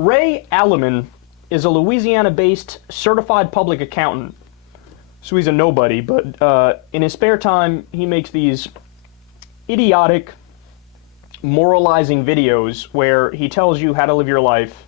Ray Alleman is a Louisiana-based certified public accountant. So he's a nobody, but in his spare time, he makes these idiotic, moralizing videos where he tells you how to live your life.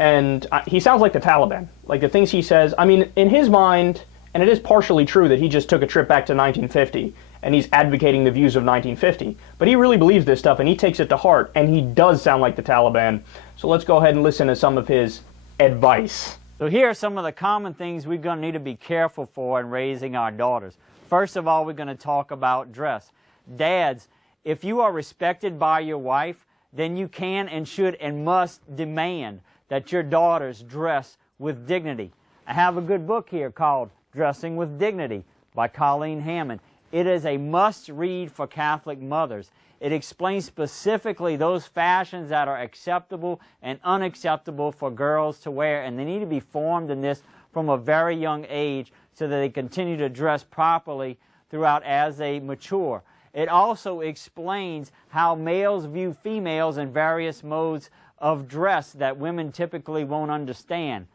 And he sounds like the Taliban. Like the things he says, I mean, in his mind, and it is partially true that he just took a trip back to 1950, and he's advocating the views of 1950. But he really believes this stuff, and he takes it to heart, and he does sound like the Taliban. So let's go ahead and listen to some of his advice. So here are some of the common things we're going to need to be careful for in raising our daughters. First of all, we're going to talk about dress. Dads, if you are respected by your wife, then you can and should and must demand that your daughters dress with dignity. I have a good book here called Dressing with Dignity by Colleen Hammond. It is a must-read for Catholic mothers. It explains specifically those fashions that are acceptable and unacceptable for girls to wear, and they need to be formed in this from a very young age so that they continue to dress properly throughout as they mature. It also explains how males view females in various modes of dress that women typically won't understand.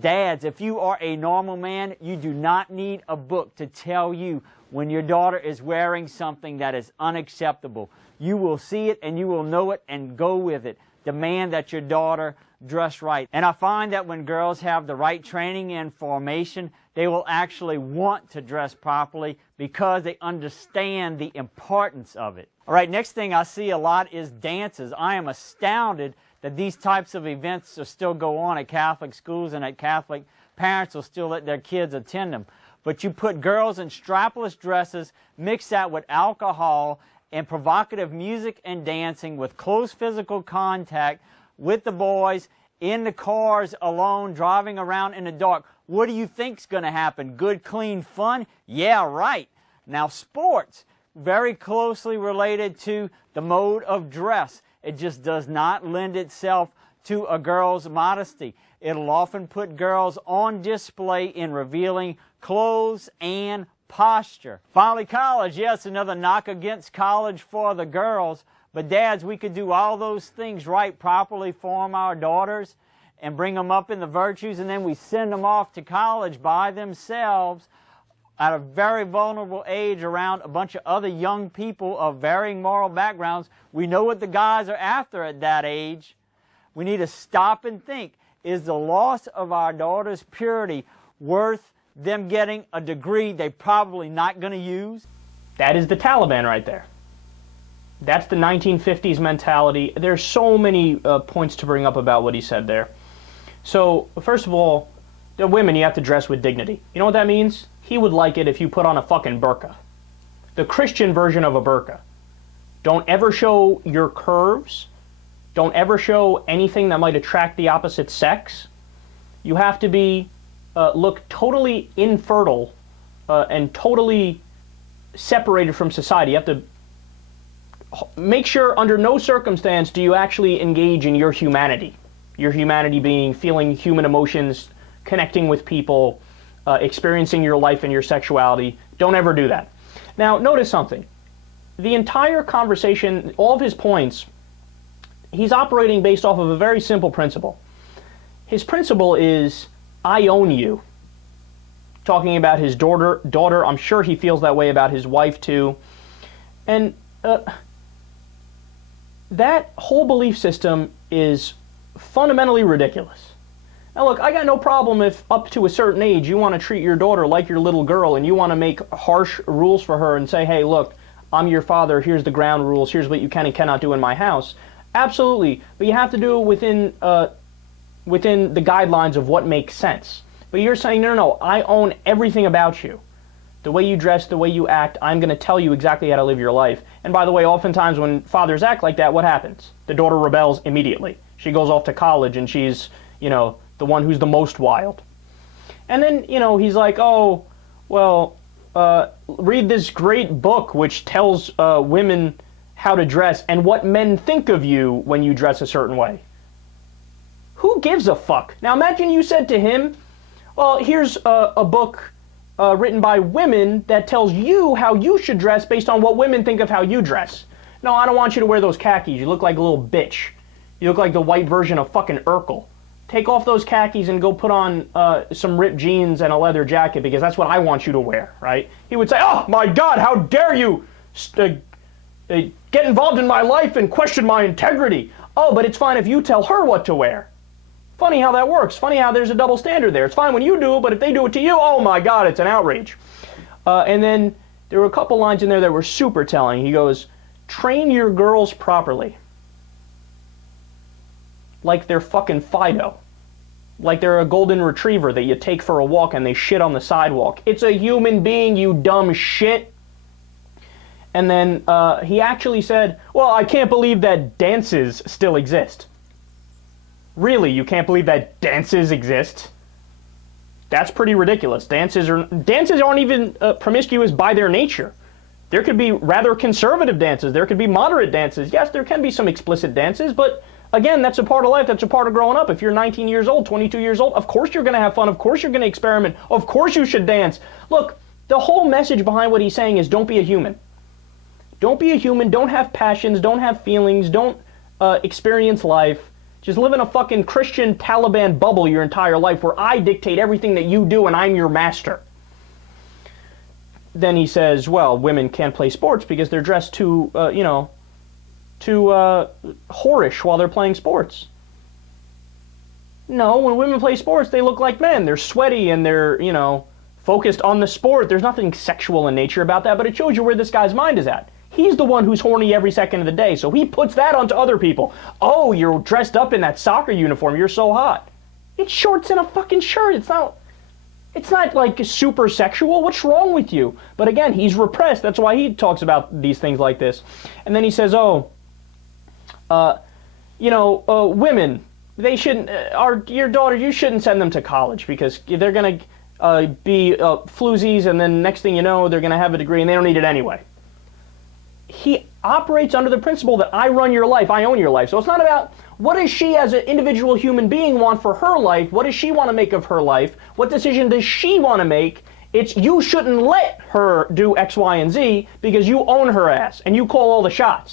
Dads, if you are a normal man, you do not need a book to tell you when your daughter is wearing something that is unacceptable. You will see it and you will know it and go with it. Demand that your daughter dress right. And I find that when girls have the right training and formation, they will actually want to dress properly because they understand the importance of it. All right, next thing I see a lot is dances. I am astounded that these types of events are still go on at Catholic schools and that Catholic parents will still let their kids attend them. But you put girls in strapless dresses, mix that with alcohol and provocative music and dancing with close physical contact with the boys in the cars alone, driving around in the dark. What do you think's going to happen? Good, clean fun? Yeah, right. Now, sports, very closely related to the mode of dress. It just does not lend itself to a girl's modesty. It'll often put girls on display in revealing clothes and posture. Finally, college. Yes, another knock against college for the girls. But dads, we could do all those things right, properly form our daughters and bring them up in the virtues, and then we send them off to college by themselves at a very vulnerable age around a bunch of other young people of varying moral backgrounds. We know what the guys are after at that age. We need to stop and think, is the loss of our daughter's purity worth them getting a degree they're probably not going to use? That is the Taliban right there. That's the 1950s mentality. There's so many points to bring up about what he said there. So, first of all, the women, you have to dress with dignity. You know what that means? He would like it if you put on a fucking burqa. The Christian version of a burqa. Don't ever show your curves. Don't ever show anything that might attract the opposite sex. You have to be, look totally infertile and totally separated from society. You have to make sure under no circumstance do you actually engage in your humanity. Your humanity being feeling human emotions, connecting with people, experiencing your life and your sexuality. Don't ever do that. Now, notice something. The entire conversation, all of his points, he's operating based off of a very simple principle. His principle is, I own you. Talking about his daughter, I'm sure he feels that way about his wife too. And that whole belief system is fundamentally ridiculous. Now look, I got no problem if up to a certain age you want to treat your daughter like your little girl and you want to make harsh rules for her and say, hey, look, I'm your father, here's the ground rules, here's what you can and cannot do in my house. Absolutely, but you have to do it within the guidelines of what makes sense. But you're saying, no, I own everything about you. The way you dress, the way you act, I'm going to tell you exactly how to live your life. And by the way, oftentimes when fathers act like that, what happens? The daughter rebels immediately. She goes off to college and she's, the one who's the most wild. And then, he's like, oh, well, read this great book which tells women how to dress and what men think of you when you dress a certain way. Who gives a fuck? Now imagine you said to him, well, here's a book written by women that tells you how you should dress based on what women think of how you dress. No, I don't want you to wear those khakis. You look like a little bitch. You look like the white version of fucking Urkel. Take off those khakis and go put on some ripped jeans and a leather jacket because that's what I want you to wear, right? He would say, oh my God, how dare you get involved in my life and question my integrity. Oh, but it's fine if you tell her what to wear. Funny how that works. Funny how there's a double standard there. It's fine when you do it, but if they do it to you, oh my God, it's an outrage. And then there were a couple lines in there that were super telling. He goes, train your girls properly. Like they're fucking Fido. Like they're a golden retriever that you take for a walk and they shit on the sidewalk. It's a human being, you dumb shit. And then he actually said, well, I can't believe that dances still exist. Really, you can't believe that dances exist? That's pretty ridiculous. Dances aren't even promiscuous by their nature. There could be rather conservative dances. There could be moderate dances. Yes, there can be some explicit dances, but again, that's a part of life. That's a part of growing up. If you're 19 years old, 22 years old, of course you're going to have fun. Of course you're going to experiment. Of course you should dance. Look, the whole message behind what he's saying is don't be a human. Don't be a human. Don't have passions. Don't have feelings. Don't experience life. Just live in a fucking Christian Taliban bubble your entire life where I dictate everything that you do and I'm your master. Then he says, well, women can't play sports because they're dressed too, too whorish while they're playing sports. No, when women play sports, they look like men. They're sweaty and they're, focused on the sport. There's nothing sexual in nature about that, but it shows you where this guy's mind is at. He's the one who's horny every second of the day, so he puts that onto other people. Oh, you're dressed up in that soccer uniform. You're so hot. It's shorts and a fucking shirt. It's not like super sexual. What's wrong with you? But again, he's repressed. That's why he talks about these things like this. And then he says, women, they shouldn't, your daughters, you shouldn't send them to college because they're going to be floozies, and then next thing you know, they're going to have a degree and they don't need it anyway. He operates under the principle that I run your life, I own your life. So it's not about what does she as an individual human being want for her life, what does she want to make of her life, what decision does she want to make. It's you shouldn't let her do X, Y, and Z because you own her ass and you call all the shots.